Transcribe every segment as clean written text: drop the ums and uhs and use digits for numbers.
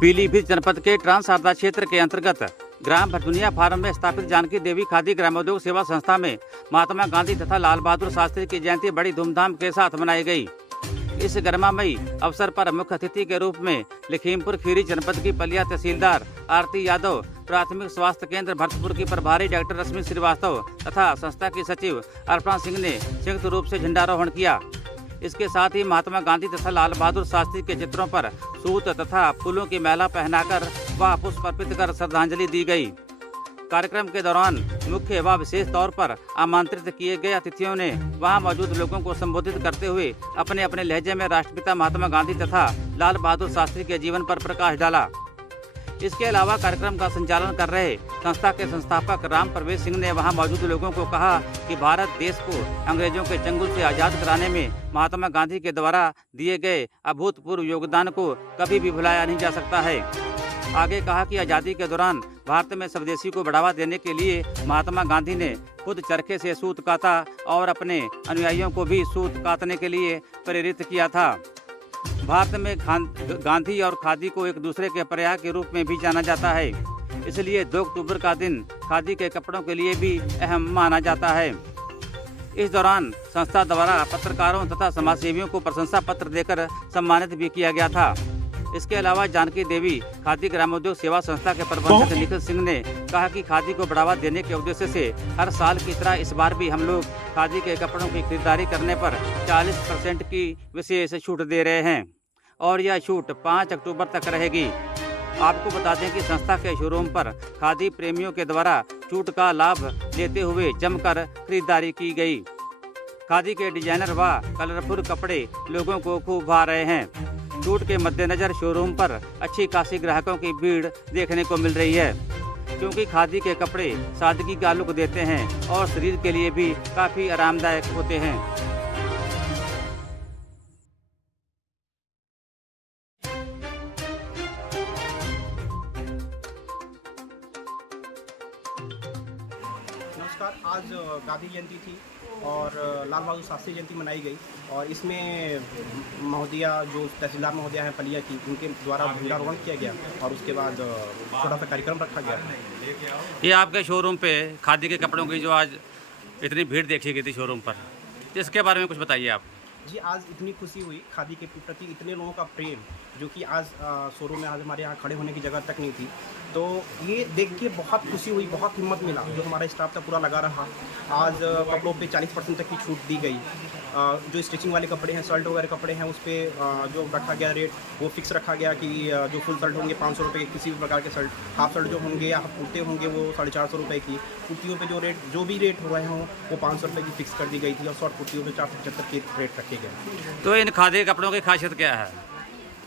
पीलीभीत जनपद के ट्रांस शारदा क्षेत्र के अंतर्गत ग्राम भटुनिया फार्म में स्थापित जानकी देवी खादी ग्रामोद्योग सेवा संस्था में महात्मा गांधी तथा लाल बहादुर शास्त्री की जयंती बड़ी धूमधाम के साथ मनाई गई। इस गरिमामयी अवसर पर मुख्य अतिथि के रूप में लखीमपुर खीरी जनपद की पलिया तहसीलदार आरती यादव, प्राथमिक स्वास्थ्य केंद्र भरतपुर की प्रभारी डॉक्टर रश्मि श्रीवास्तव तथा संस्था की सचिव अर्पणा सिंह ने संयुक्त रूप से झंडारोहण किया। इसके साथ ही महात्मा गांधी तथा लाल बहादुर शास्त्री के चित्रों पर सूत तथा फूलों की माला पहनाकर व पुष्प अर्पित कर श्रद्धांजलि दी गई। कार्यक्रम के दौरान मुख्य व विशेष तौर पर आमंत्रित किए गए अतिथियों ने वहां मौजूद लोगों को संबोधित करते हुए अपने अपने लहजे में राष्ट्रपिता महात्मा गांधी तथा लाल बहादुर शास्त्री के जीवन पर प्रकाश डाला। इसके अलावा कार्यक्रम का संचालन कर रहे संस्था के संस्थापक राम प्रवेश सिंह ने वहां मौजूद लोगों को कहा कि भारत देश को अंग्रेजों के चंगुल से आज़ाद कराने में महात्मा गांधी के द्वारा दिए गए अभूतपूर्व योगदान को कभी भी भुलाया नहीं जा सकता है। आगे कहा कि आज़ादी के दौरान भारत में स्वदेशी को बढ़ावा देने के लिए महात्मा गांधी ने खुद चरखे से सूत काता और अपने अनुयायियों को भी सूत कातने के लिए प्रेरित किया था। भारत में गांधी और खादी को एक दूसरे के पर्याय के रूप में भी जाना जाता है, इसलिए 2 अक्टूबर का दिन खादी के कपड़ों के लिए भी अहम माना जाता है। इस दौरान संस्था द्वारा पत्रकारों तथा समाजसेवियों को प्रशंसा पत्र देकर सम्मानित भी किया गया था। इसके अलावा जानकी देवी खादी ग्रामोद्योग सेवा संस्था के प्रबंधक निखिल सिंह ने कहा कि खादी को बढ़ावा देने के उद्देश्य से हर साल की तरह इस बार भी हम लोग खादी के कपड़ों की खरीदारी करने पर 40% की विशेष छूट दे रहे हैं और यह छूट 5 अक्टूबर तक रहेगी। आपको बता दें कि संस्था के शोरूम पर खादी प्रेमियों के द्वारा छूट का लाभ लेते हुए जमकर खरीदारी की गई। खादी के डिजाइनर व कलरफुल कपड़े लोगों को खूब भा रहे हैं। छूट के मद्देनजर शोरूम पर अच्छी खासी ग्राहकों की भीड़ देखने को मिल रही है, क्योंकि खादी के कपड़े सादगी का लुक देते हैं और शरीर के लिए भी काफ़ी आरामदायक होते हैं। नमस्कार। आज गांधी जयंती थी और लाल बहादुर शास्त्री जयंती मनाई गई और इसमें महोदया जो तहसीलदार महोदया हैं पलिया की, उनके द्वारा झंडारोहण किया गया और उसके बाद छोटा सा कार्यक्रम रखा गया। ये आपके शोरूम पे खादी के कपड़ों की जो आज इतनी भीड़ देखी गई थी शोरूम पर, इसके बारे में कुछ बताइए आप। जी, आज इतनी खुशी हुई, खादी के प्रति इतने लोगों का प्रेम जो कि आज शोरूम में आज हमारे यहाँ खड़े होने की जगह तक नहीं थी, तो ये देख के बहुत खुशी हुई, बहुत हिम्मत मिला। जो हमारा स्टाफ था पूरा लगा रहा। आज कपड़ों पे 40% तक की छूट दी गई। जो स्टिचिंग वाले कपड़े हैं, शर्ट वगैरह कपड़े हैं, उस पर जो रखा गया रेट वो फिक्स रखा गया कि जो फुल शर्ट होंगे 500 रुपये के, किसी भी प्रकार के शर्ट, हाफ शर्ट जो होंगे या कुर्ते होंगे वो 450 रुपये की, कुर्तियों पे जो भी रेट हो रहे हों वो 500 रुपये की फिक्स कर दी गई थी और शॉर्ट कुर्तियों पे 475 के रेट रखे गए। तो इन खादी कपड़ों की खासियत क्या है?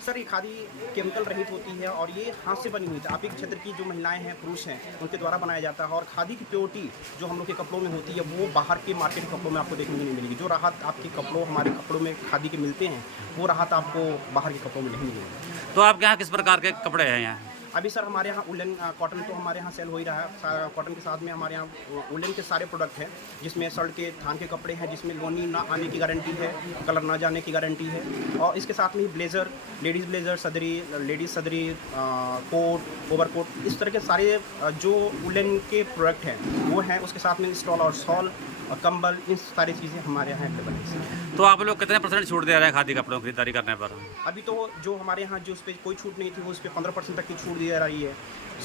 सर, ये खादी केमिकल रहित होती है और ये हाथ से बनी हुई है। आप एक क्षेत्र की जो महिलाएं हैं, पुरुष हैं, उनके द्वारा बनाया जाता है और खादी की प्योरिटी जो हम लोग के कपड़ों में होती है वो बाहर के मार्केट कपड़ों में आपको देखने को नहीं मिलेगी। जो राहत आपके कपड़ों, हमारे कपड़ों में खादी के मिलते हैं, वो राहत आपको बाहर के कपड़ों में नहीं मिलेगी। तो आपके यहाँ किस प्रकार के कपड़े हैं यहाँ? अभी सर हमारे यहाँ उलन कॉटन तो हमारे यहाँ सेल हो ही रहा है। कॉटन के साथ में हमारे यहाँ उलन के सारे प्रोडक्ट हैं, जिसमें शर्ट के थान के कपड़े हैं, जिसमें लोनी ना आने की गारंटी है, कलर ना जाने की गारंटी है। और इसके साथ में ही ब्लेज़र, लेडीज़ ब्लेज़र, सदरी, लेडीज़ सदरी, कोट, ओवरकोट, इस तरह के सारे जो उलन के प्रोडक्ट हैं वो हैं। उसके साथ में स्टॉल और शॉल और कंबल, इन सारी चीज़ें हमारे यहाँ अवेलेबल हैं। तो आप लोग कितने % छूट दे रहे हैं खादी कपड़ों की खरीदारी करने पर? अभी तो जो हमारे यहाँ जो उस पर कोई छूट नहीं थी वो उस पर 15% तक की छूट दी जा रही है।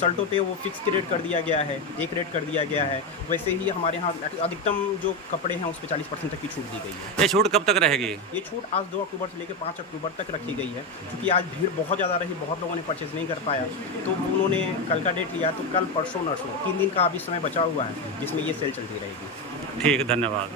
शर्टों पे वो फिक्स के रेट कर दिया गया है, एक रेट कर दिया गया है। वैसे ही हमारे यहाँ अधिकतम जो कपड़े हैं उस पर 40% तक की छूट दी गई है। ये छूट कब तक रहेगी? ये छूट आज 2 अक्टूबर से लेकर 5 अक्टूबर तक रखी गई है, क्योंकि आज भीड़ बहुत ज़्यादा रही, बहुत लोगों ने परचेज़ नहीं कर पाया, तो उन्होंने कल का डेट लिया। तो कल, परसों, नरसों 3 दिन का अभी समय बचा हुआ है जिसमें ये सेल चलती रहेगी। ठीक, धन्यवाद।